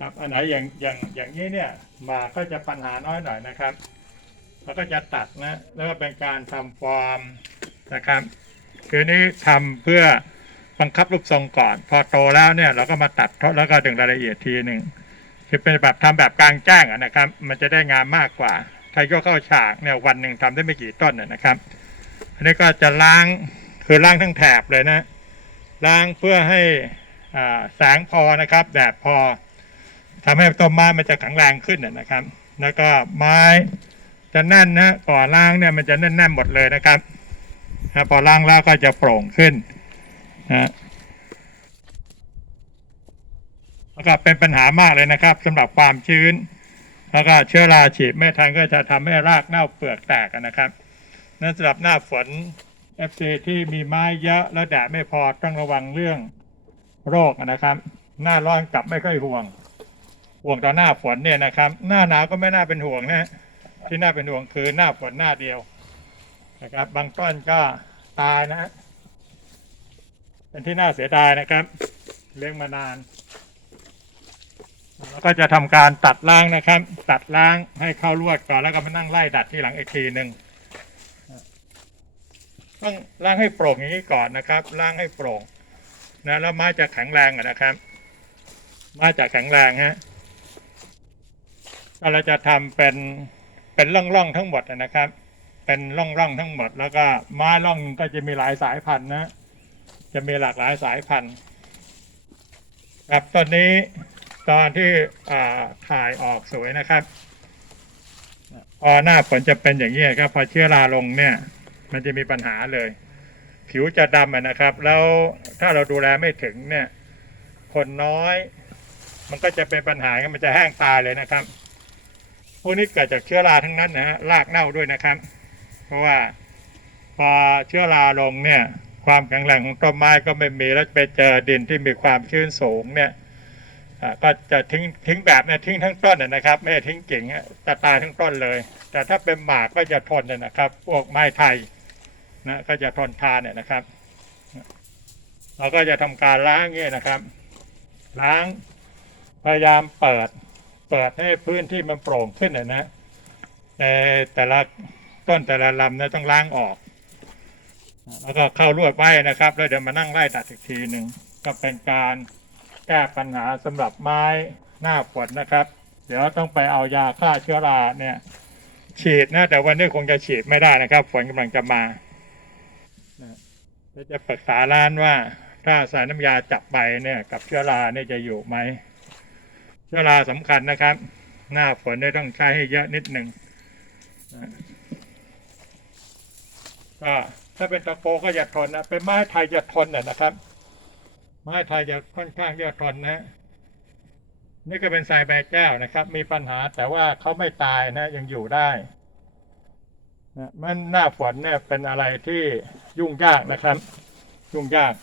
ครับอันไหนอย่างอย่างอย่างนี้เนี่ยหมากก็จะปัญหาน้อยหน่อยนะครับ แล้วก็จะตัดนะแล้วก็เป็นการทำฟอร์มนะครับ คือนี่ทำเพื่อบังคับรูปทรงก่อน พอโตแล้วเนี่ยเราก็มาตัดทแล้วก็ดึงรายละเอียดทีหนึ่งคือเป็นแบบทำแบบกลางแจ้งนะครับ มันจะได้งานมากกว่าถ้ายกเข้าฉากเนี่ยวันหนึ่งทำได้ไม่กี่ต้นนะนะครับ อันนี้ก็จะล้างคือล้างทั้งแถบเลยนะ ล้างเพื่อให้ แสงพอนะครับ แดดพอทำให้ต้นไม้มันจะแข็งแรงขึ้นนะครับ แล้วก็ไม้จะแน่นนะก่อล้างเนี่ยมันจะแน่นๆหมดเลยนะครับพอล้างแล้วก็จะโปร่งขึ้นนะแล้วก็เป็นปัญหามากเลยนะครับสำหรับความชื้น แล้วก็เชื้อราฉีดไม่ทันก็จะทำให้รากเน่าเปลือกแตกนะครับนั่นสำหรับหน้าฝน FC ที่มีไม้เยอะแล้วแดดไม่พอต้องระวังเรื่อง โรคนะครับ หน้าร้อนกลับไม่ค่อยห่วง ห่วงต่อหน้าฝนเนี่ยนะครับ หน้าหนาวก็ไม่น่าเป็นห่วงนะที่น่าเป็นห่วงคือหน้าฝนหน้าเดียวนะครับ บางต้นก็ตายนะ เป็นที่น่าเสียดายนะครับ เลี้ยงมานานแล้วก็จะทำการตัดล้างนะครับ ตัดล้างให้เข้าลวดก่อนแล้วก็มานั่งไล่ดัดที่หลังอีกทีหนึ่งต้องล้างให้โปร่งอย่างนี้ก่อนนะครับล้างให้โปร่ง นะแล้วไม้จะแข็งแรงนะครับไม้จะแข็งแรงฮะเราจะทำเป็นเป็นร่องร่องๆทั้งหมดนะครับ เป็นร่องร่องๆทั้งหมด แล้วก็ไม้ร่องก็จะมีหลายสายพันธุ์นะ จะมีหลากหลายสายพันธุ์ครับตอนนี้ตอนที่ถ่ายออกสวยนะครับพอหน้าฝนจะเป็นอย่างนี้ครับพอเชื้อราลงเนี่ย มันจะมีปัญหาเลย ผิวจะดำนะครับ แล้วถ้าเราดูแลไม่ถึงเนี่ย คนน้อย มันก็จะเป็นปัญหามันจะแห้งตายเลยนะครับพวกนี้เกิดจากเชื้อราทั้งนั้นนะฮะรากเน่าด้วยนะครับ เพราะว่าพอเชื้อราลงเนี่ย ความแข็งแรงของต้นไม้ก็ไม่มีแล้วไปเจอดินที่มีความชื้นสูงเนี่ยก็จะทิ้งทิ้งแบบเนี่ยทิ้งทั้งต้นนะครับ ไม่ทิ้งกิ่งจะตายทั้งต้นเลย แต่ถ้าเป็นหมากก็จะทนเนี่ยนะครับพวกไม้ไทย นะก็จะทนทานเนี่ยนะครับ เราก็จะทำการล้างเนี่ยนะครับ ล้างพยายามเปิดเปิดให้พื้นที่มันโปร่งขึ้นนะนะในแต่ละต้นแต่ละลำเนี่ยต้องล้างออก แล้วก็เข้าลวดไว้นะครับ แล้วเดี๋ยวมานั่งไล่ตัดอีกทีหนึ่งก็เป็นการแก้ปัญหาสำหรับไม้หน้าฝนนะครับ เดี๋ยวต้องไปเอายาฆ่าเชื้อราเนี่ยฉีดนะแต่วันนี้คงจะฉีดไม่ได้นะครับ ฝนกำลังจะมา เดี๋ยวจะปรึกษาร้านว่า ถ้าใส่น้ำยาจับใบเนี่ยกับเชื้อราเนี่ยจะอยู่ไหม เชื้อราสำคัญนะครับ หน้าฝนเนี่ยต้องใช้ให้เยอะนิดหนึ่งก็ถ้าเป็นตะโกก็จะทนนะ เป็นไม้ไทยจะทนนะนะครับ ไม้ไทยจะค่อนข้างจะทนนะนี่ก็เป็นทรายใบแก้วนะครับ มีปัญหาแต่ว่าเขาไม่ตายนะ ยังอยู่ได้ นะมันหน้าฝนเนี่ยเป็นอะไรที่ยุ่งยากนะครับ ยุ่งยาก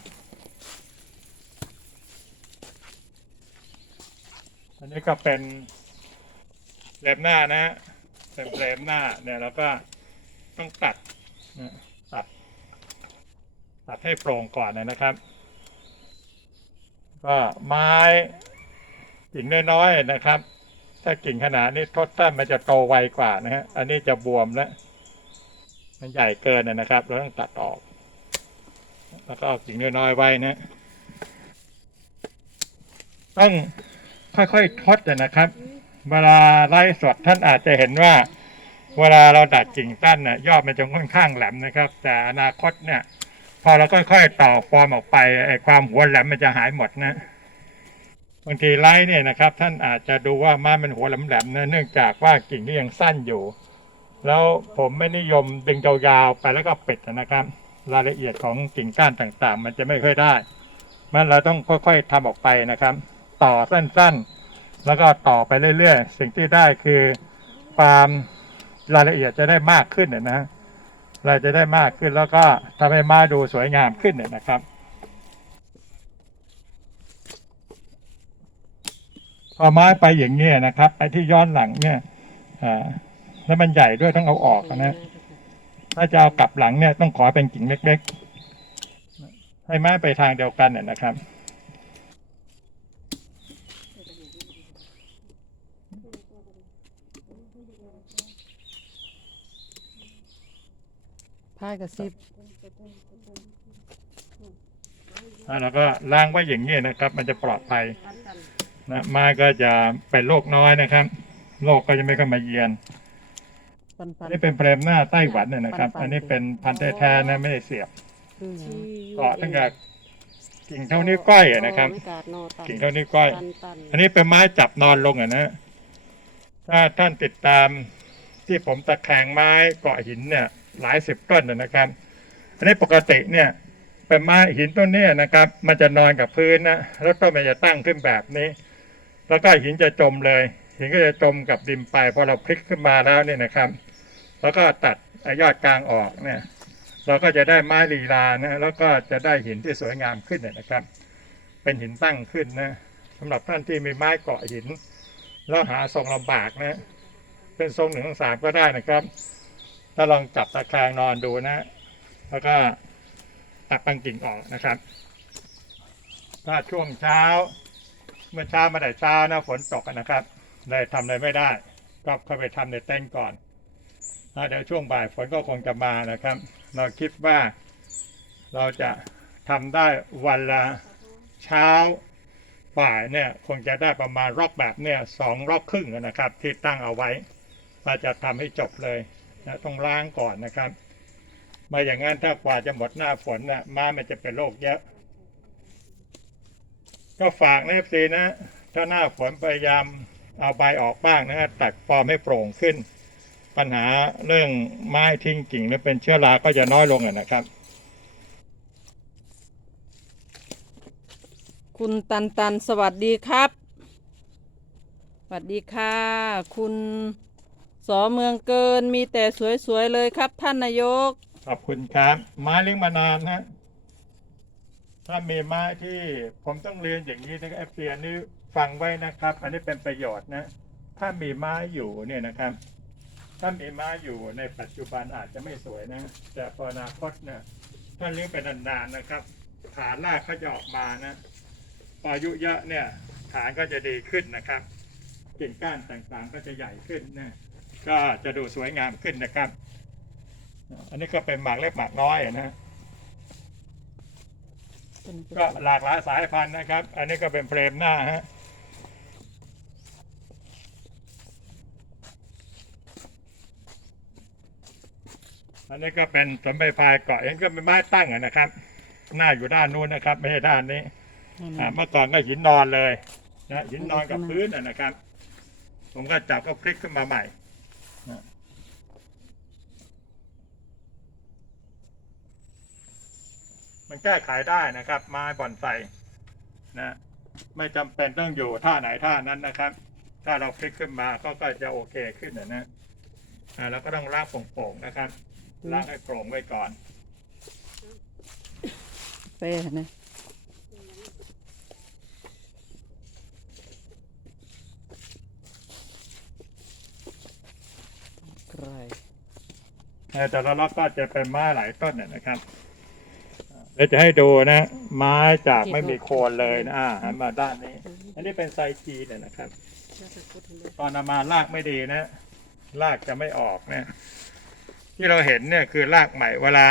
อันนี้ก็เป็นเฟรมหน้านะฮะเป็นเฟรมหน้าเนี่ยแล้วก็ต้องตัดนะตัด ตัดให้โปร่งก่อนนะครับ ก็ไม้กิ่งน้อยๆนะครับ ถ้ากิ่งขนาดนี้ทดต้นมันจะโตไวกว่านะฮะอันนี้จะบวมแล้ว มันใหญ่เกินนะครับ เราต้องตัดออก แล้วก็เอากิ่งน้อยๆไว้นะต้องค่อยๆทดนะครับ เวลาไล่สดท่านอาจจะเห็นว่า เวลาเราดัดกิ่งตั้นเนี่ยยอดมันจะค่อนข้างแหลมนะครับ แต่อนาคตเนี่ย พอเราค่อยๆต่อฟอร์มออกไปไอ้ความหัวแหลมมันจะหายหมดนะบางทีไล่เนี่ยนะครับ ท่านอาจจะดูว่าม้มันหัวแหลมๆนะเนื่องจากว่ากิ่งที่ยังสั้นอยู่ แล้วผมไม่นิยมดึงยาวๆไปแล้วก็ปิดนะครับ รายละเอียดของกิ่งก้านต่างๆ มันจะไม่ค่อยได้มันเราต้องค่อยๆทำออกไปนะครับ ต่อสั้นๆ แล้วก็ต่อไปเรื่อยๆ สิ่งที่ได้คือความรายละเอียดจะได้มากขึ้นนะนะเราจะได้มากขึ้นแล้วก็ทำให้ไม้ดูสวยงามขึ้นเนี่ยนะครับ พอไม้ไปอย่างเงี้ยนะครับ ไปที่ย้อนหลังเนี่ยอ่า แล้วมันใหญ่ด้วยต้องเอาออกนะถ้าจะเอากลับหลังเนี่ยต้องขอเป็นกิ่งเล็ก ๆ ให้ไม้ไปทางเดียวกันเนี่ยนะครับ ผ้ากระซิบแล้วก็ล้างไว้อย่างนี้นะครับ มันจะปลอดภัยนะมาก็จะเป็นโรคน้อยนะครับโรคก็จะไม่เข้ามาเยือน ปันปัอันน นี้เป็นเฟรมหน้าไต้หวันเนี่ยนะครับ ปันๆ อันนี้เป็นพันธุ์แท้ๆนะไม่ได้เสียบคือหยังเกาะตั้งแต่กิ่งเท่านิ้วก้อยอะนะครับ ไม่กาดโนตันกิ่งเท่านิ้วก้อย ตันตันอันนี้เป็นไม้จับนอนลงอะนะ ถ้าท่านติดตามที่ผมตะแคงไม้เกาะหินเนี่ย หลายสิบต้นนะนะครับ อันนี้ปกติเนี่ย เป็นไม้หินต้นเนี้นะครับ มันจะนอนกับพื้นนะ แล้วต้นมันจะตั้งขึ้นแบบนี้ แล้วก็หินจะจมเลย หินก็จะจมกับดินไปพอเราพลิกขึ้นมาแล้วเนี่ยนะครับ แล้วก็ตัดอยอดกลางออกเนี่ยเราก็จะได้ไม้ลีลานะแล้วก็จะได้หินที่สวยงามขึ้นเนี่ยนะครับ เป็นหินตั้งขึ้นนะสำหรับท่านที่มีไม้เกาะหิน แล้วหาทรงลำบากนะ เป็นทรงหนึ่งทรงสามก็ได้นะครับถ้าลองจับตะแคงนอนดูนะ แล้วก็ตัดปังกิ่งออกนะครับ ถ้าช่วงเช้า เมื่อเช้ามาแต่เช้านะฝนตกนะครับ เลยทำอะไรไม่ได้ ก็เข้าไปทำในเต็นท์ก่อนแล้วเดี๋ยวช่วงบ่ายฝนก็คงจะมานะครับ เราคิดว่าเราจะทำได้วันละเช้าบ่ายเนี่ยคงจะได้ประมาณรอบแบบเนี่ยสองรอบครึ่งนะครับ ที่ตั้งเอาไว้เราจะทำให้จบเลยนะต้องล้างก่อนนะครับมาอย่างนั้นถ้ากว่าจะหมดหน้าฝนนะม้ามันจะเป็นโรคเยอะ ก็ฝากนะเอฟซีนะ ถ้าหน้าฝนพยายาม เอาใบออกบ้างนะฮะตัดฟอร์มให้โปร่งขึ้น ปัญหาเรื่องไม้ทิ้งกิ่งหรือเป็นเชื้อราก็จะน้อยลงอะนะครับ คุณตันตันสวัสดีครับ สวัสดีค่ะ คุณสอเมืองเกินมีแต่สวยๆเลยครับท่านนายก ขอบคุณครับ ไม้เลี้ยงมานานนะถ้ามีไม้ที่ผมต้องเรียนอย่างนี้นะครับเอฟซีอันนี้ ฟังไว้นะครับ อันนี้เป็นประโยชน์นะ ถ้ามีไม้อยู่เนี่ยนะครับ ถ้ามีไม้อยู่ในปัจจุบันอาจจะไม่สวยนะ แต่พออนาคตเนี่ยถ้าเลี้ยงไปนานๆนะครับ ฐานรากเขาจะออกมานะพออายุเยอะเนี่ยฐานก็จะดีขึ้นนะครับกิ่งก้านต่างๆก็จะใหญ่ขึ้นนะก็จะดูสวยงามขึ้นนะครับ อันนี้ก็เป็นหมากเล็กหมากน้อยนะก็หลากหลายสายพันธุ์นะครับ อันนี้ก็เป็นเฟรมหน้าฮะ อันนี้ก็เป็นสมใบพายเกาะเองก็เป็นไม้ตั้งอะนะครับ หน้าอยู่ด้านนู้นนะครับ ไม่ใช่ด้านนี้อ่าเมื่อก่อนก็หินนอนเลยนะหินนอนกับพื้นอะนะครับ ผมก็จับก็พลิกขึ้นมาใหม่นะมันแก้ไขได้นะครับ ไม้บ่อนไฟนะไม่จำเป็นต้องอยู่ท่าไหนท่านั้นนะครับ ถ้าเราพลิกขึ้นมาก็ก็จะโอเคขึ้นนะนะอ่าแล้วก็ต้องล้างโป่งๆนะครับ ล้างให้โปร่งไว้ก่อนเป้นะไกรเออแต่ละล็อกก็จะเป็นไม้หลายต้นน่ะนะครับเดี๋ยวจะให้ดูนะ ไม้จากไม่มีโคนเลยนะอ่าหันมาด้านนี้ อันนี้เป็นไซจีเนี่ยนะครับ ตอนเอามารากไม่ดีนะรากจะไม่ออกนะ ที่เราเห็นเนี่ยคือรากใหม่เวลา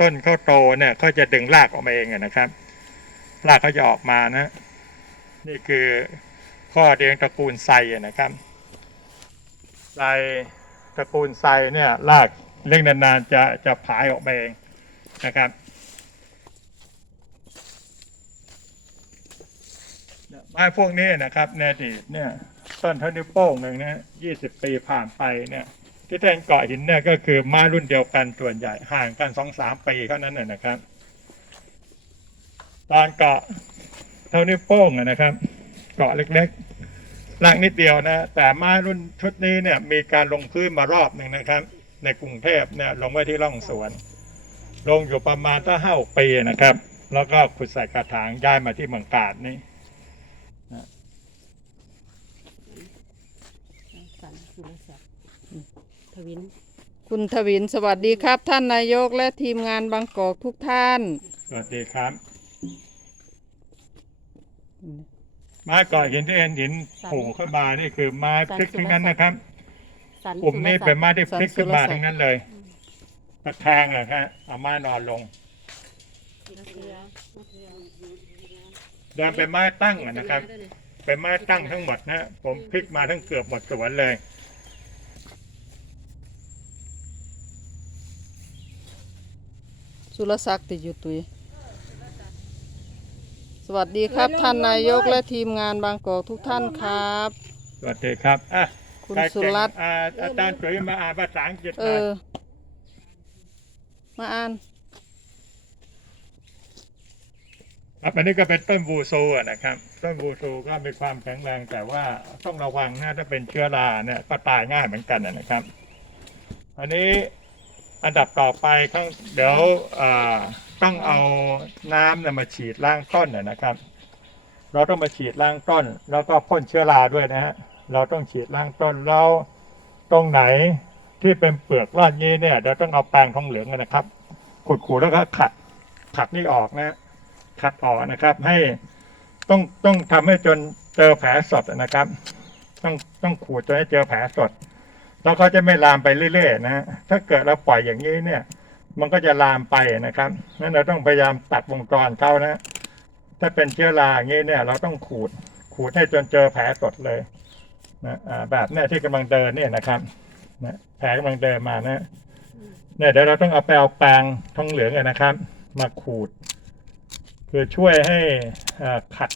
ต้นเขาโตเนี่ยเขาจะดึงรากออกมาเองนะครับ รากเขาจะออกมานะ นี่คือข้อเดียงตระกูลไซนะครับไซตระกูลไซเนี่ยรากเลี้ยงนานๆจะจะผายออกมาเองนะครับไม้พวกนี้นะครับในอดีตเนี่ยต้นเท่านิ้วโป้งหนึ่งนะยี่สิบปีผ่านไปเนี่ย ที่แทนเกาะหินเนี่ยก็คือม้รุ่นเดียวกันส่วนใหญ่ห่างกันสองสามปีเท่านั้นนะนะครับ ตอนเกาะเท่านิ้วโป้งนะครับ เกาะเล็กๆล่างนิดเดียวนะแต่ม้รุ่นชุดนี้เนี่ยมีการลงพื้นมารอบหนึ่งนะครับ ในกรุงเทพเนี่ยลงไว้ที่ร่องสวน ลงอยู่ประมาณตั้งห้าปีนะครับ แล้วก็ขุดใส่กระถางย้ายมาที่เมืองกาดนี่ สันสุรศักดิ์ ทวิน คุณทวินสวัสดีครับ ท่านนายกและทีมงานบางกอกทุกท่าน สวัสดีครับ ไม้เกาะหินที่เห็นหินโผล่ขึ้นมานี่คือไม้พลิกทั้งนั้นนะครับสันกลุ่มนี้เป็นไม้ที่สันพลิกขึ้นมาสุรศักดิ์ทั้งนั้นเลยตะแคงเลยครับเอาไม้นอนลงเดินเป็นไม้ตั้งอะนะครับ เป็นไม้ตั้งทั้งหมดนะผมพลิกมาทั้งเกือบหมดสวนเลย สุรศักดิ์ติดอยู่ตุย สวัสดีครับท่านนายกและทีมงานบางกอกทุกท่านครับ สวัสดีครับอะคุณใครสุเก่งรัตน์ อ่าอาจารย์จุ๋ยมาอ่านภาษาอังกฤษหเอน่อยอ มาอ่าน ครับอันนี้ก็เป็นต้นบูซูอะนะครับ ต้นบูซูก็มีความแข็งแรงแต่ว่าต้องระวังนะถ้าเป็นเชื้อราเนี่ยก็ตายง่ายเหมือนกันอะนะครับ อันนี้ อันดับต่อไปข้างเดี๋ยวต้องเอาน้ำเนี่ยมาฉีดล้างต้นนะครับ เราต้องมาฉีดล้างต้น แล้วก็พ่นเชื้อราด้วยนะฮะเราต้องฉีดล้างต้นแล้วตรงไหนที่เป็นเปลือกรอดงี้เนี่ยเราต้องเอาแปรงทองเหลืองนะครับขุดขูดแล้วก็ขัดขัดนี่ออกนะขัดออกนะครับ ให้ต้องต้องทำให้จนเจอแผลสดนะครับ ต้องต้องขูดจนให้เจอแผลสด แล้วเขาจะไม่ลามไปเรื่อยๆนะถ้าเกิดเราปล่อยอย่างนี้เนี่ย มันก็จะลามไปนะครับนั้นเราต้องพยายามตัดวงจรเขานะ ถ้าเป็นเชื้อราอย่างนี้เนี่ย เราต้องขูดขูดให้จนเจอแผลสดเลยนะอ่าแบบเนี้ยที่กำลังเดินเนี่ยนะครับนะแผลกำลังเดินมานะเนี่ยเดี๋ยวเราต้องเอาไปเอาแปรงทองเหลืองนะครับ มาขูด คือช่วยให้อ่าขัด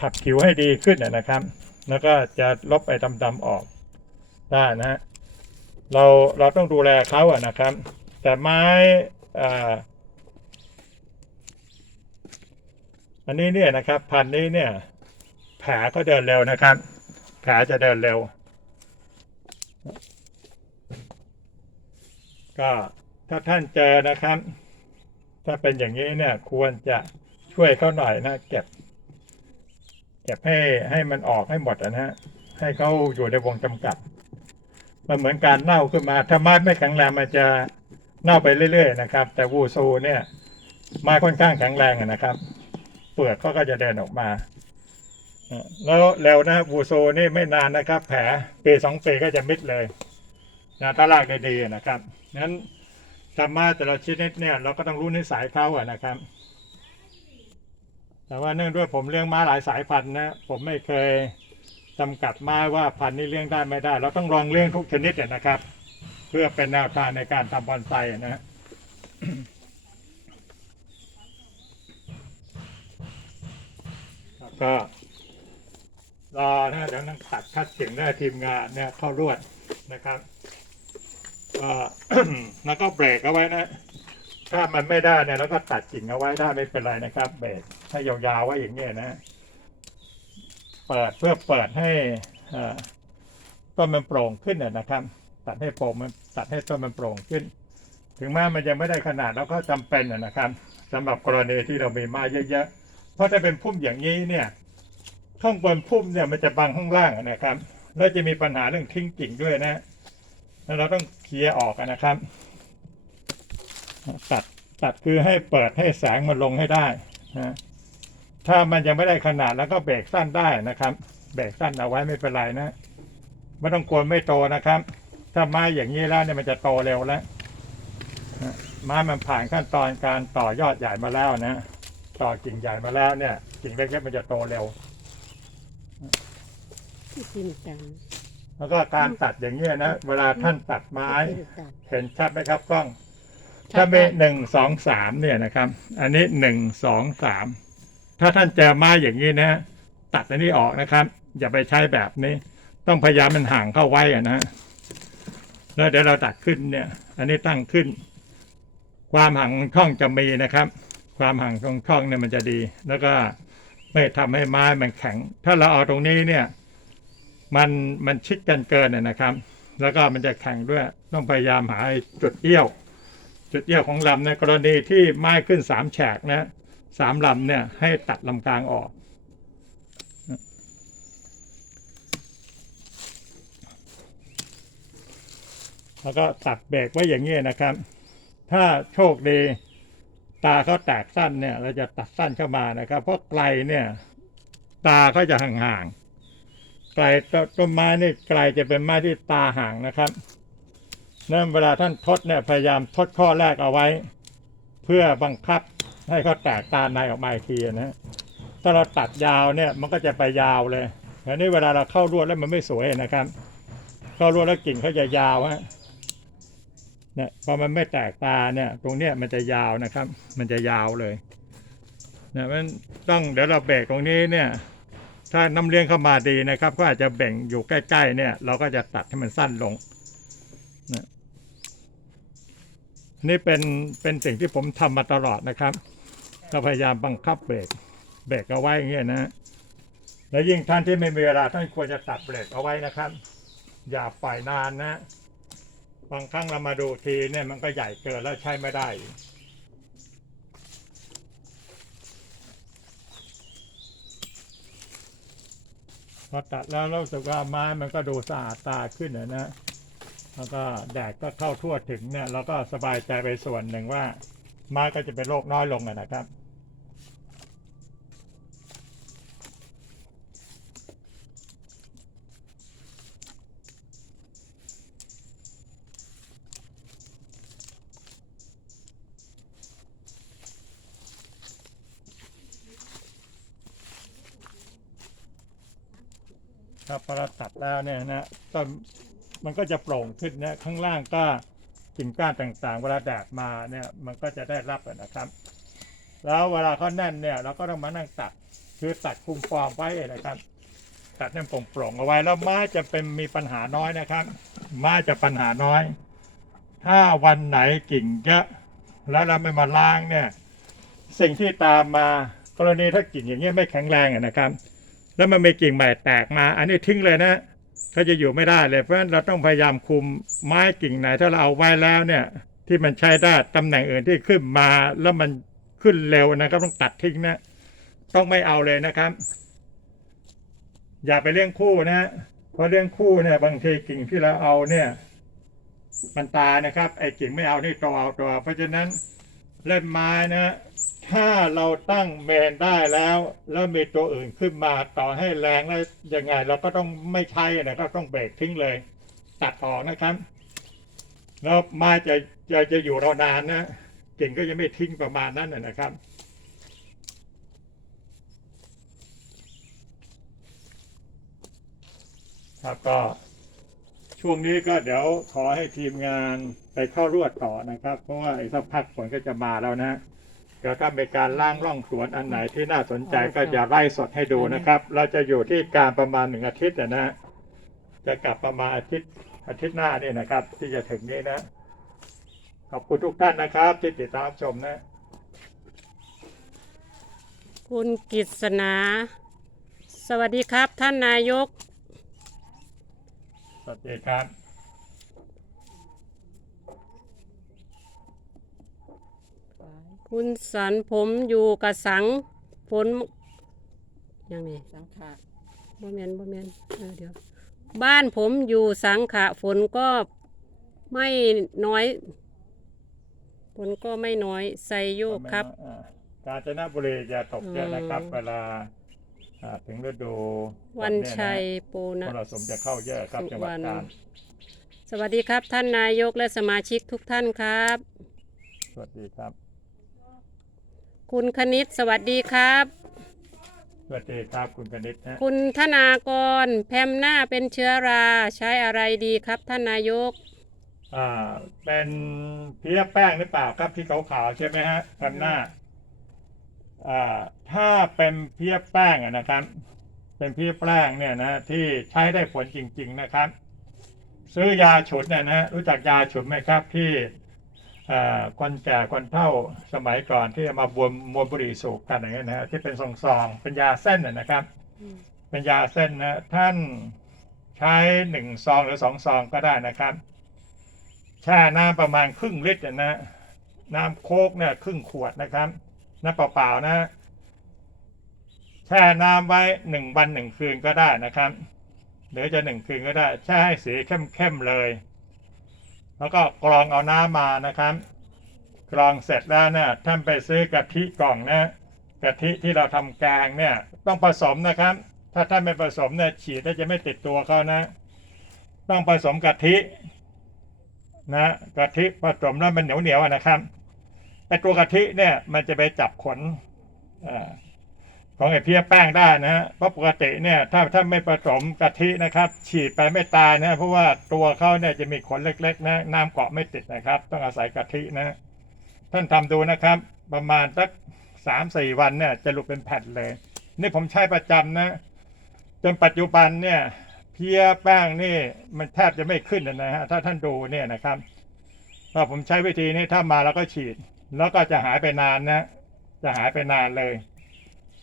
ขัดผิวให้ดีขึ้นนะครับ แล้วก็จะลบไอ้ดำๆออก ได้นะฮะเราเราต้องดูแลเขาอะนะครับ แต่ไม้อ่าอันนี้เนี่ยนะครับ พันนี้เนี่ยแผลก็เดินเร็วนะครับ แผลจะเดินเร็ว ก็ถ้าท่านเจอนะครับ ถ้าเป็นอย่างนี้เนี่ย ควรจะช่วยเขาหน่อยนะเก็บเก็บให้ให้มันออกให้หมดนะฮะให้เขาอยู่ในวงจำกัด มันเหมือนการเน่าขึ้นมา ถ้าไม้ไม่แข็งแรงมันจะเน่าไปเรื่อย ๆ นะครับ แต่วูซูเนี่ยไม้ค่อนข้างแข็งแรงนะครับ เปลือกเขาก็จะเดินออกมาแล้วเร็วนะวูโซนี่ไม่นานนะครับ แผลปีสองปีก็จะมิดเลยนะถ้าลากได้ดีอะนะครับนั้นธรรมะแต่ละชนิดเนี่ยเราก็ต้องรู้นิสัยเขาอะนะครับ แต่ว่าเนื่องด้วยผมเลี้ยงม้าหลายสายพันธุ์นะ ผมไม่เคย จำกัดม้ว่าพันธุ์นี้เลี้ยงได้ไม่ได้ เราต้องลองเลี้ยงทุกชนิดนะครับ เพื่อเป็นแนวทางในการทำบอนไซนะฮะแล้วก็รอนะเดี๋ยวนั่งตัดคัดเสียงได้ทีมงานเนี่ยเข้ารวดนะครับก็แล้วก็เบรกเอาไว้นะ ถ้ามันไม่ได้เนี่ยเราก็ตัดกิ่งเอาไว้ได้ไม่เป็นไรนะครับ เบรกให้ยาวๆไว้อย่างเงี้ยนะ เปิดเพื่อเปิดให้ต้นมันโปร่งขึ้นนะครับ ตัดให้โปร่งมันตัดให้ต้นมันโปร่งขึ้น ถึงแม้มันยังไม่ได้ขนาดเราก็จำเป็นนะครับสำหรับกรณีที่เรามีไม้เยอะๆเพราะถ้าเป็นพุ่มอย่างนี้เนี่ยข้างบนพุ่มเนี่ยมันจะบังข้างล่างนะครับ แล้วจะมีปัญหาเรื่องทิ้งกิ่งด้วยนะแล้วเราต้องเคลียร์ออกนะครับ ตัดตัดคือให้เปิดให้แสงมันลงให้ได้นะ ถ้ามันยังไม่ได้ขนาดแล้วก็เบรกสั้นได้นะครับ เบรกสั้นเอาไว้ไม่เป็นไรนะไม่ต้องกลัวไม่โตนะครับ ถ้าไม้อย่างนี้แล้วเนี่ยมันจะโตเร็วแล้วนะไม้มันผ่านขั้นตอนการต่อยอดใหญ่มาแล้วนะต่อกิ่งใหญ่มาแล้วเนี่ยกิ่งเล็กๆมันจะโตเร็วที่จริงจังแล้วก็การตัดอย่างนี้ยนะเวลาท่านตัดไม้ที่ตัดเห็นชัดไหมครับกล้อง ถ้ามีหนึ่งสองสามเนี่ยนะครับ อันนี้หนึ่งสองสาม ถ้าท่านเจอไม้อย่างนี้นะ ตัดอันนี้ออกนะครับ อย่าไปใช้แบบนี้ ต้องพยายามมันห่างเข้าไว้อะนะแล้วเดี๋ยวเราตัดขึ้นเนี่ย อันนี้ตั้งขึ้น ความห่างของช่องจะมีนะครับ ความห่างของช่องเนี่ยมันจะดี แล้วก็ไม่ทำให้ไม้มันแข็ง ถ้าเราเอาตรงนี้เนี่ย มันมันชิดกันเกินนะครับ แล้วก็มันจะแข็งด้วย ต้องพยายามหาจุดเอี้ยว จุดเอี้ยวของลำในกรณีที่ไม้ขึ้นสามแฉกนะ สามลำเนี่ยให้ตัดลำกลางออก แล้วก็ตัดเบรกไว้อย่างนี้นะครับ ถ้าโชคดีตาเขาแตกสั้นเนี่ย เราจะตัดสั้นเข้ามานะครับ เพราะไกลเนี่ย ตาเขาจะห่างๆไกลต้นไม้นี่ไกลจะเป็นไม้ที่ตาห่างนะครับนั่นเวลาท่านทดเนี่ยพยายามทดข้อแรกเอาไว้ เพื่อบังคับ ให้เขาแตกตาในออกมาอีกทีนะฮะถ้าเราตัดยาวเนี่ยมันก็จะไปยาวเลยอันนี้เวลาเราเข้ารวดแล้วมันไม่สวยนะครับ เข้ารวดแล้วกิ่งเขาจะยาวฮะเนี่ยพอมันไม่แตกตาเนี่ย ตรงเนี้ยมันจะยาวนะครับ มันจะยาวเลยเนี่ยมันต้องเดี๋ยวเราเบรกตรงนี้เนี่ย ถ้าน้ำเลี้ยงเข้ามาดีนะครับ ก็อาจจะแบ่งอยู่ใกล้ๆเนี่ย เราก็จะตัดให้มันสั้นลงนะนี่เป็นเป็นสิ่งที่ผมทำมาตลอดนะครับ เราพยายามบังคับเบรกเบรกเอาไว้เงี้ยนะ แล้วยิ่งท่านที่ไม่มีเวลาท่านควรจะตัดเบรกเอาไว้นะครับ อย่าปล่อยนานนะ บางครั้งเรามาดูทีเนี่ยมันก็ใหญ่เกินแล้วใช้ไม่ได้พอตัดแล้วรู้สึกว่าไม้มันก็ดูสะอาดตาขึ้นนะนะ แล้วก็แดดก็เข้าทั่วถึงเนี่ยเราก็สบายใจไปส่วนหนึ่งว่า ไม้ก็จะเป็นโรคน้อยลงนะครับ ครับพอเราตัดแล้วเนี่ยนะต้นมันก็จะโปร่งขึ้นนะข้างล่างก็กิ่งก้านต่างๆ เวลาแดดมาเนี่ยมันก็จะได้รับนะครับ แล้วเวลาเขาแน่นเนี่ยเราก็ต้องมานั่งตัดคือตัดคุมฟอร์มไว้นะครับ ตัดให้มันโปร่งๆเอาไว้แล้วไม้จะเป็นมีปัญหาน้อยนะครับไม้จะปัญหาน้อย ถ้าวันไหนกิ่งเยอะแล้วเราไม่มาล้างเนี่ยสิ่งที่ตามมากรณีถ้ากิ่งอย่างเงี้ยไม่แข็งแรงอะนะครับ แล้วมันมีกิ่งใหม่แตกมา อันนี้ทิ้งเลยนะก็จะอยู่ไม่ได้เลยเพราะฉะนั้นเราต้องพยายามคุมไม้กิ่งไหน ถ้าเราเอาไว้แล้วเนี่ยที่มันใช้ได้ตำแหน่งอื่นที่ขึ้นมาแล้วมันขึ้นเร็วนะครับต้องตัดทิ้งนะ ต้องไม่เอาเลยนะครับ อย่าไปเลี้ยงคู่นะ เพราะเลี้ยงคู่เนี่ย บางทีกิ่งที่เราเอาเนี่ย มันตายนะครับ ไอ้กิ่งไม่เอานี่ตัวเอาตัว เพราะฉะนั้นเล่นไม้นะ ถ้าเราตั้งเมนได้แล้ว แล้วมีตัวอื่นขึ้นมาต่อให้แรงแล้วยังไง เราก็ต้องไม่ใช้นะครับต้องเบรกทิ้งเลย ตัดออกนะครับแล้วไม้จะจะจะอยู่เรานานนะกิ่งก็จะไม่ทิ้งประมาณนั้นนะนะครับครับก็ช่วงนี้ก็เดี๋ยวขอให้ทีมงานไปเข้ารวดต่อนะครับ เพราะว่าอีกสักพักฝนก็จะมาแล้วนะ เดี๋ยวถ้าเป็นการล่างร่องสวนอันไหนที่น่าสนใจก็จะไล่สดให้ดูนะครับ เราจะอยู่ที่การประมาณหนึ่งอาทิตย์นะนะจะกลับประมาณอาทิตย์อาทิตย์หน้านี่นะครับ ที่จะถึงนี้นะ ขอบคุณทุกท่านนะครับ ที่ติดตามชมนะ คุณกิษณาสวัสดีครับท่านนายก สวัสดีครับ คุณสันผมอยู่กระสังฝนยังไงสังขะบ่แมนบ่แมนเออเดี๋ยว บ้านผมอยู่สังขะฝนก็ไม่น้อยฝนก็ไม่น้อยไซโยกครับ อ่ากาญจนบุรีจะตกเยอะนะครับอืมเวลาอ่าถึงฤดูฝวันเยะชัยโปมนะรสุมจะเข้าเยอะครับสุจังหวัดวรรณ กาญสวัสดีครับท่านนายกและสมาชิกทุกท่านครับ สวัสดีครับ คุณคณิตสวัสดีครับ สวัสดีครับคุณกนิษฐ์นะคุณธนากร แพมหน้าเป็นเชื้อราใช้อะไรดีครับท่านนายกอ่าเป็นเพี้ยแป้งหรือเปล่าครับที่ขาวๆใช่ไหมฮะทำหน้าอ่าถ้าเป็นเพี้ยแป้งอะนะครับ เป็นเพี้ยแป้งเนี่ยนะที่ใช้ได้ผลจริง ๆนะครับ ซื้อยาฉุดเนี่ยนะรู้จักยาฉุดไหมครับที่อ่า คนแก่คนเฒ่าสมัยก่อนที่เอามาบวมมวลบุหรี่สูบกันอย่างเงี้ยนะฮะที่เป็นซองๆเป็นยาเส้นนะนะครับ เป็นยาเส้นนะท่านใช้หนึ่งซองหรือสองซองก็ได้นะครับแช่น้ำประมาณครึ่งลิตรนะน้ำโคกเนี่ยครึ่งขวดนะครับน้ำเปล่าๆนะแช่น้ำไว้หนึ่งวันหนึ่งคืนก็ได้นะครับหรือจะหนึ่งคืนก็ได้แช่ให้สีเข้มๆเลย แล้วก็กรองเอาน้ำมานะครับ กรองเสร็จแล้วเนี่ยท่านไปซื้อกะทิกล่องนะกะทิที่เราทำแกงเนี่ยต้องผสมนะครับ ถ้าท่านไม่ผสมเนี่ยฉีดแล้วจะไม่ติดตัวเขานะ ต้องผสมกะทินะกะทิผสมแล้วมันเหนียวเหนียวๆนะครับไอตัวกะทิเนี่ยมันจะไปจับขนอ่อ ของไอ้เพี้ยแป้งได้นะฮะเพราะปกติเนี่ยถ้าถ้าไม่ผสมกะทินะครับ ฉีดไปไม่ตายนะเพราะว่าตัวเขาเนี่ยจะมีขนเล็กๆ นะน้ำเกาะไม่ติดนะครับ ต้องอาศัยกะทินะท่านทำดูนะครับ ประมาณสักสามสี่วันเนี่ยจะหลุดเป็นแผ่นเลย นี่ผมใช้ประจำนะ จนปัจจุบันเนี่ย เพี้ยแป้งนี่มันแทบจะไม่ขึ้นนะฮะถ้าท่านดูเนี่ยนะครับถ้าผมใช้วิธีนี้ถ้ามาแล้วก็ฉีด แล้วก็จะหายไปนานนะ จะหายไปนานเลย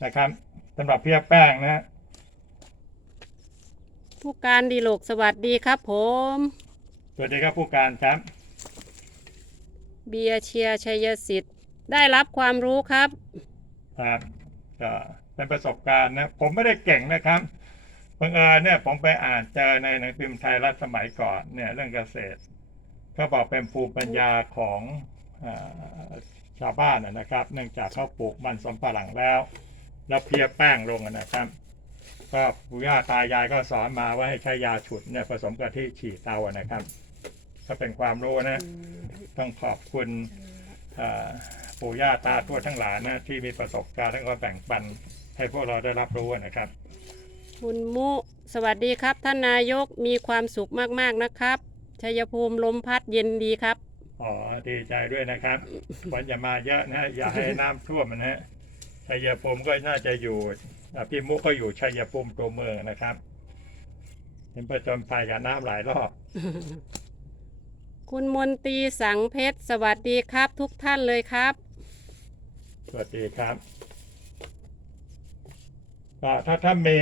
นะครับสำหรับเพี้ยแป้งนะผู้การดีโลกสวัสดีครับผม สวัสดีครับผู้การครับ เบียร์เชียร์ชัยสิทธิ์ได้รับความรู้ครับครับก็เป็นประสบการณ์นะผมไม่ได้เก่งนะครับบังเอิญเนี่ยผมไปอ่านเจอในหนังสือพิมพ์ไทยรัฐสมัยก่อนเนี่ยเรื่องเกษตรเขาบอกเป็นภูมิปัญญาของอาชาวบ้านนะนะครับ เนื่องจากเขาปลูกมันสำปะหลังแล้ว แล้วเพลียแป้งลงอะนะครับ ก็ปู่ย่าตายายก็สอนมาว่าให้ใช้ยาฉุดเนี่ยผสมกะทิฉีดเตาอะนะครับ ก็เป็นความรู้นะ ต้องขอบคุณเอ่อปู่ย่าตาทวดทั้งหลายนะ ที่มีประสบการณ์แล้วก็แบ่งปันให้พวกเราได้รับรู้นะครับ คุณมุสวัสดีครับ ท่านนายกมีความสุขมากๆนะครับชัยภูมิลมพัดเย็นดีครับ อ๋อ ดีใจด้วยนะครับฝนอย่ามาเยอะนะ อย่าให้น้ำท่วมนะฮะ ชัยภูมิก็น่าจะอยู่อะพี่มุกก็อยู่ชัยภูมิตัวเมืองนะครับ เห็นประจนภัยกับน้ำหลายรอบ คุณมนตรีสังเพชร สวัสดีครับ ทุกท่านเลยครับ สวัสดีครับก็ถ้าถ้ามี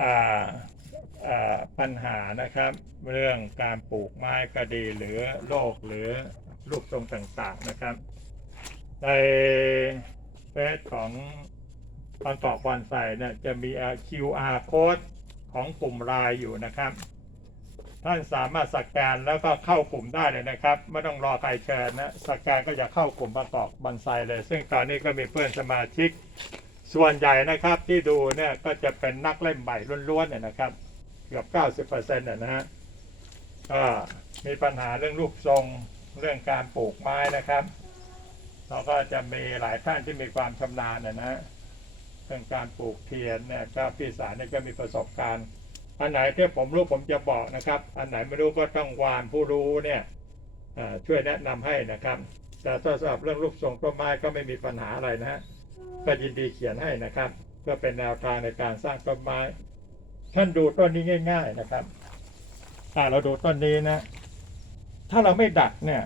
อ่าอ่าปัญหานะครับ เรื่องการปลูกไม้ก็ดีหรือโรคหรือรูปทรงต่างๆนะครับในเฟซของบางกอกบอนไซเนี่ยจะมี QR code ของกลุ่มไลน์อยู่นะครับ ท่านสามารถสแกนแล้วก็เข้ากลุ่มได้เลยนะครับ ไม่ต้องรอใครเชิญนะสแกนก็จะเข้ากลุ่มบางกอกบอนไซเลย ซึ่งตอนนี้ก็มีเพื่อนสมาชิก ส่วนใหญ่นะครับที่ดูเนี่ยก็จะเป็นนักเล่นใหม่ล้วนๆเนี่ยนะครับ เกือบ 90%นะนะฮะก็มีปัญหาเรื่องรูปทรงเรื่องการปลูกไม้นะครับ เราก็จะมีหลายท่านที่มีความชำนาญนะนะฮะเรื่องการปลูกเทียนเนี่ยก็พี่สารเนี่ยก็มีประสบการณ์ อันไหนที่ผมรู้ผมจะบอกนะครับ อันไหนไม่รู้ก็ต้องวานผู้รู้เนี่ยช่วยแนะนำให้นะครับ แต่ถ้าสำหรับเรื่องรูปทรงต้นไม้ก็ไม่มีปัญหาอะไรนะฮะก็ยินดีเขียนให้นะครับ เพื่อเป็นแนวทางในการสร้างต้นไม้ ท่านดูต้นนี้ง่าย ๆนะครับอ่าเราดูต้นนี้นะ ถ้าเราไม่ดัดเนี่ย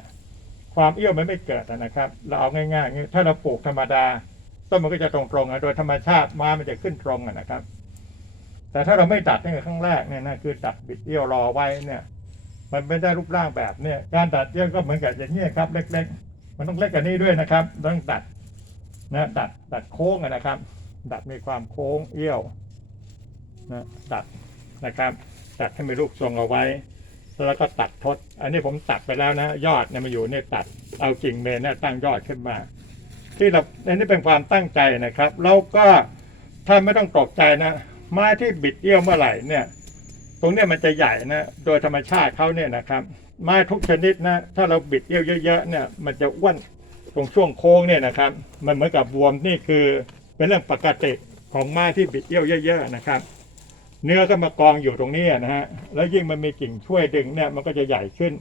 ความเอี้ยวมันไม่เกิดนะครับ เราเอาง่ายๆอย่างนี้ถ้าเราปลูกธรรมดา ต้นมันก็จะตรงๆอะโดยธรรมชาติไม้มันจะขึ้นตรงนะครับ แต่ถ้าเราไม่ดัดตั้งแต่ข้างแรกเนี่ยนะคือดัดบิดเอี้ยวรอไว้เนี่ย มันไม่ได้รูปร่างแบบเนี่ยการดัดเอี้ยวก็เหมือนกับอย่างนี้ครับ เล็ก ๆ มันต้องเล็กกว่านี้ด้วยนะครับต้องดัดนะดัดดัดโค้งนะครับดัดมีความโค้งเอี้ยวนะดัดนะครับ ตัดให้มีรูปทรงเอาไว้ แล้วก็ตัดทด อันนี้ผมตัดไปแล้วนะ ยอดเนี่ยมาอยู่เนี่ยตัด เอากิ่งเมนเนี่ยตั้งยอดขึ้นมา ที่เราอันนี้เป็นความตั้งใจนะครับ แล้วก็ถ้าไม่ต้องตกใจนะ ไม้ที่บิดเอี้ยวเมื่อไหร่เนี่ย ตรงเนี้ยมันจะใหญ่นะ โดยธรรมชาติเขาเนี่ยนะครับ ไม้ทุกชนิดนะ ถ้าเราบิดเอี้ยวเยอะๆเนี่ย มันจะอ้วนตรงช่วงโค้งเนี่ยนะครับ มันเหมือนกับบวมนี่คือเป็นเรื่องปกติของไม้ที่บิดเอี้ยวเยอะ ๆ นะครับ เนื้อก็มากองอยู่ตรงนี้นะฮะแล้วยิ่งมันมีกิ่งช่วยดึงเนี่ยมันก็จะใหญ่ขึ้น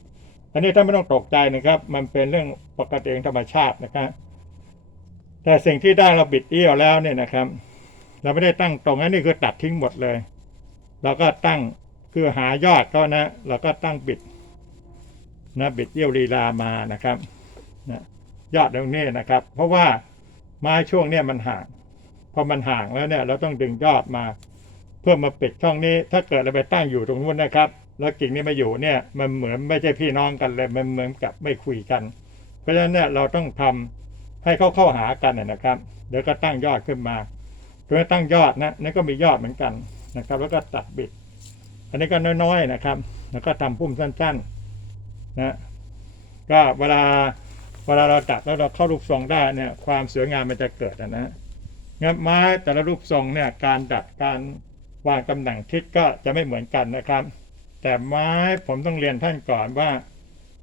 อันนี้ถ้านไม่ต้องตกใจนะครับ มันเป็นเรื่องปกติของธรรมชาตินะครับแต่สิ่งที่ได้เราบิดเอี้ยวแล้วเนี่ยนะครับ เราไม่ได้ตั้งตรงนั้นนี่คือตัดทิ้งหมดเลยเราก็ตั้งคือหายอดเขานะเราก็ตั้งบิดนะบิดเอี้ยวลีลามานะครับนะยอดตรงนี้นะครับ เพราะว่าไม้ช่วงเนี้ยมันห่างพอมันห่างแล้วเนี่ย เราต้องดึงยอดมา เพื่อมาปิดช่องนี้ ถ้าเกิดเราไปตั้งอยู่ตรงนู้นนะครับ แล้วกิ่งนี้มาอยู่เนี่ยมันเหมือนไม่ใช่พี่น้องกันเลยมันเหมือนกับไม่คุยกัน เพราะฉะนั้นเนี่ยเราต้องทำให้เขาเข้าหากันนะครับ เดี๋ยวก็ตั้งยอดขึ้นมาโดยตั้งยอดนะนั่นก็มียอดเหมือนกันนะครับ แล้วก็ตัดบิด อันนี้ก็น้อยๆนะครับ แล้วก็ทำพุ่มสั้นๆนะก็เวลาเวลาเราตัดแล้วเราเข้ารูปทรงได้เนี่ยความสวยงามมันจะเกิดนะฮะงั้นไม้แต่ละรูปทรงเนี่ยการดัดการ วางตำแหน่งทิศก็จะไม่เหมือนกันนะครับ แต่ไม้ผมต้องเรียนท่านก่อนว่า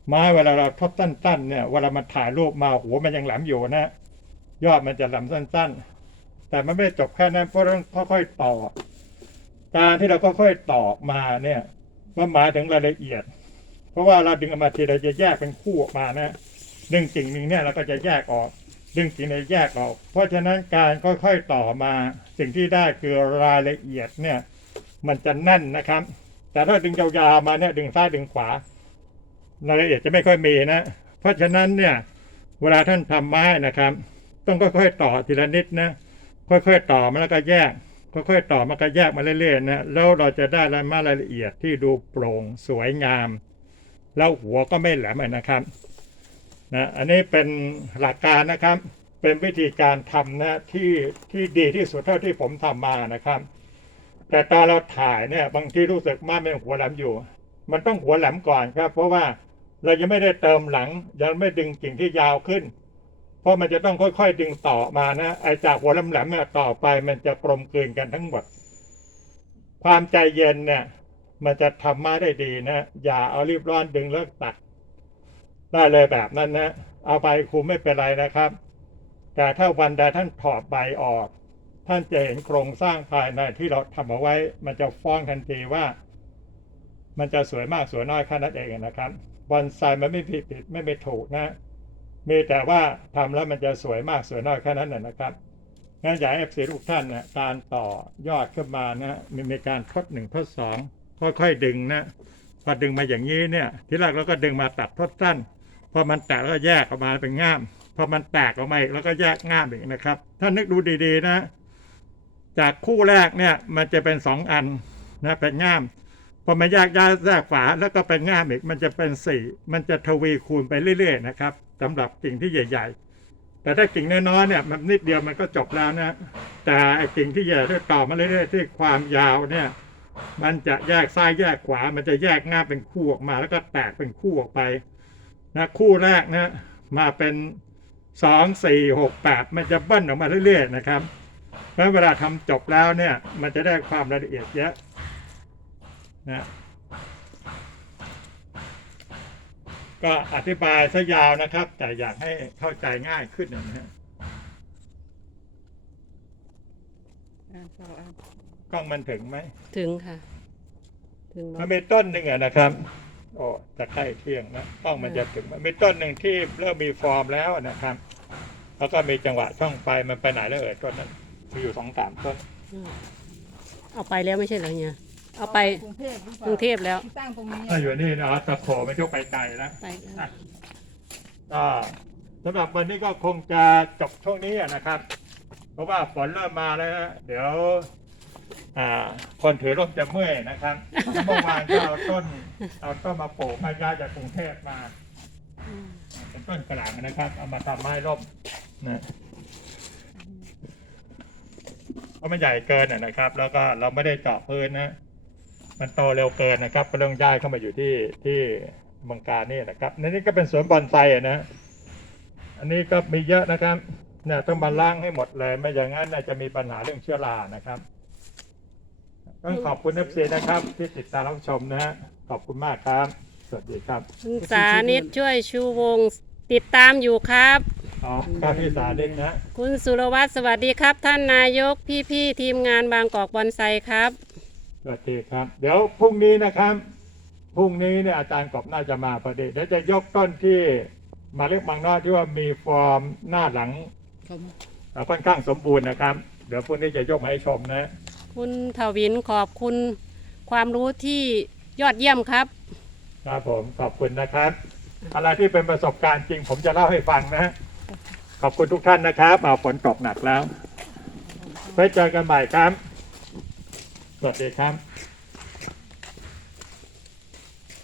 ไม้เวลาเราทบสั้นๆเนี่ยเวลามันถ่ายรูปมาหัวมันยังแหลมอยู่นะยอดมันจะแหลมสั้น ๆ แต่มันไม่จบแค่นั้นเพราะต้องค่อยๆต่อการที่เราค่อยๆต่อมาเนี่ยมันหมายถึงรายละเอียด เพราะว่าเราดึงออกมาทีเราจะแยกเป็นคู่ออกมานะดึงกิ่งหนึ่งเนี่ยเราก็จะแยกออก ดึงกิ่งในแยกออก เพราะฉะนั้นการค่อยๆต่อมาสิ่งที่ได้คือรายละเอียดเนี่ยมันจะแน่นนะครับ แต่ถ้าดึงยาวๆมาเนี่ยดึงซ้ายดึงขวารายละเอียดจะไม่ค่อยมีนะ เพราะฉะนั้นเนี่ยเวลาท่านทำไม้นะครับ ต้องค่อยๆต่อทีละนิดนะค่อยๆต่อมาแล้วก็แยกค่อยๆต่อมาก็แยกมาเรื่อยๆนะแล้วเราจะได้รายมารายละเอียดที่ดูโปร่งสวยงาม แล้วหัวก็ไม่แหลมนะครับ นะอันนี้เป็นหลักการนะครับ เป็นวิธีการทำนะที่ที่ดีที่สุดเท่าที่ผมทำมานะครับ แต่ตอนเราถ่ายเนี่ยบางทีรู้สึกว่ามันหัวแหลมอยู่ มันต้องหัวแหลมก่อนครับ เพราะว่าเรายังไม่ได้เติมหลัง ยังไม่ดึงกิ่งที่ยาวขึ้น เพราะมันจะต้องค่อยๆดึงต่อมานะไอจากหัวแหลมๆเนี่ยต่อไปมันจะกลมกลืนกันทั้งหมด ความใจเย็นเนี่ยมันจะทำมาได้ดีนะ อย่าเอารีบร้อนดึงเลิกตัด ได้เลยแบบนั้นนะ เอาไปคุมไม่เป็นไรนะครับ แต่ถ้าวันใดท่านถอดใบออก ท่านจะเห็นโครงสร้างภายในที่เราทำเอาไว้ มันจะฟ้องทันทีว่า มันจะสวยมากสวยน้อยแค่นั้นเองนะครับบอนไซมันไม่ผิดผิดไม่ไปถูกนะมีแต่ว่าทำแล้วมันจะสวยมากสวยน้อยแค่นั้นนะนะครับงั้นอยากให้เอฟซีทุกท่านนะการต่อยอดขึ้นมานะมีมีการทดหนึ่งทดสองค่อยๆดึงนะพอดึงมาอย่างนี้เนี่ย ทีแรกเราก็ดึงมาตัดทดสั้น พอมันแตกแล้วก็แยกออกมาเป็นง่ามพอมันแตกออกมาอีกแล้วก็แยกง่ามอีกนะครับ ถ้านึกดูดีๆนะ จากคู่แรกเนี่ยมันจะเป็นสองอันนะเป็นง่ามพอมาแยกย้ายแยกฝาแล้วก็เป็นง่ามอีกมันจะเป็นสี่มันจะทวีคูณไปเรื่อย ๆ นะครับสำหรับกิ่งที่ใหญ่ ๆแต่ถ้ากิ่งน้อยๆเนี่ยมันนิดเดียวมันก็จบแล้วนะ แต่ไอ้กิ่งที่ใหญ่ที่ต่อมาเรื่อยๆที่ความยาวเนี่ย มันจะแยกซ้ายแยกขวา มันจะแยกง่ามเป็นคู่ออกมา แล้วก็แตกเป็นคู่ออกไป นะคู่แรกนะมาเป็นสองสี่หกแปดมันจะเบิ้ลออกมาเรื่อยๆนะครับเพราะเวลาทำจบแล้วเนี่ย มันจะได้ความรายละเอียดเยอะนะก็อธิบายซะยาวนะครับ แต่อยากให้เข้าใจง่ายขึ้นนะฮะกล้องมันถึงไหม ถึงค่ะ ถึงมัแล้นวมีต้นหนึ่งอะนะครับ โอ้จะใกล้เที่ยงนะกล้องมันจะถึงมันมีต้นหนึ่งที่เริ่มมีฟอร์มแล้วนะครับ แล้วก็มีจังหวะช่องไฟมันไปไหนแล้วเอ่ยต้นนั้นมีอยู่สองสามต้นเอาไปแล้วไม่ใช่เหรอเนี่ยเอาไปกรุงเทพหรือเปกรุงเทพแล้วที่ตั้งตรงนี้ถ้าอยู่นี่นะตะโขไม่ยกไปไกลแล้วไปก็สำหรับวันนี้ก็คงจะจบช่วงนี้อะนะครับ เพราะว่าฝนเริ่มมาแล้วนะเดี๋ยว อ่าคนถือร่มจะเมื่อยนะครับเมื่อวานก็เอาต้นเอาต้นมาปลูกมาย้ายจากกรุงเทพมาเป็นต้นกระหล่ำนะครับเอามาทำไม้ร่มนะเพราะมันใหญ่เกินอะนะครับ แล้วก็เราไม่ได้เจาะพื้นนะมันโตเร็วเกินนะครับก็ต้องย้ายเข้ามาอยู่ที่ที่เมืองการนี่นะครับในนี้ก็เป็นสวนบอนไซอะนะ อันนี้ก็มีเยอะนะครับเนี่ยต้องมาล้างให้หมดเลย ไม่อย่างนั้นน่าจะมีปัญหาเรื่องเชื้อรานะครับ ต้องขอบคุณเอฟซีนะครับ ที่ติดตามรับชมนะฮะขอบคุณมากครับ สวัสดีครับคุณสานิตช่วยชูวงศ์ติดตามอยู่ครับ อ๋อครับพี่สาเล่นนะคุณสุรวัตรสวัสดีครับ ท่านนายกพี่ๆทีมงานบางกอกบอนไซครับ สวัสดีครับ เดี๋ยวพรุ่งนี้นะครับพรุ่งนี้เนี่ยอาจารย์กบน่าจะมาพอดีเดี๋ยวจะยกต้นที่มาเรียกบางนอกที่ว่ามีฟอร์มหน้าหลังเอ่อค่อนข้างสมบูรณ์นะครับ เดี๋ยวพรุ่งนี้จะยกมาให้ชมนะ คุณทวินขอบคุณความรู้ที่ยอดเยี่ยมครับ ครับผมขอบคุณนะครับ อะไรที่เป็นประสบการณ์จริง ผมจะเล่าให้ฟังนะขอบคุณทุกท่านนะครับเอาฝนตกหนักแล้วไว้เจอกันใหม่ครับ สวัสดีครับ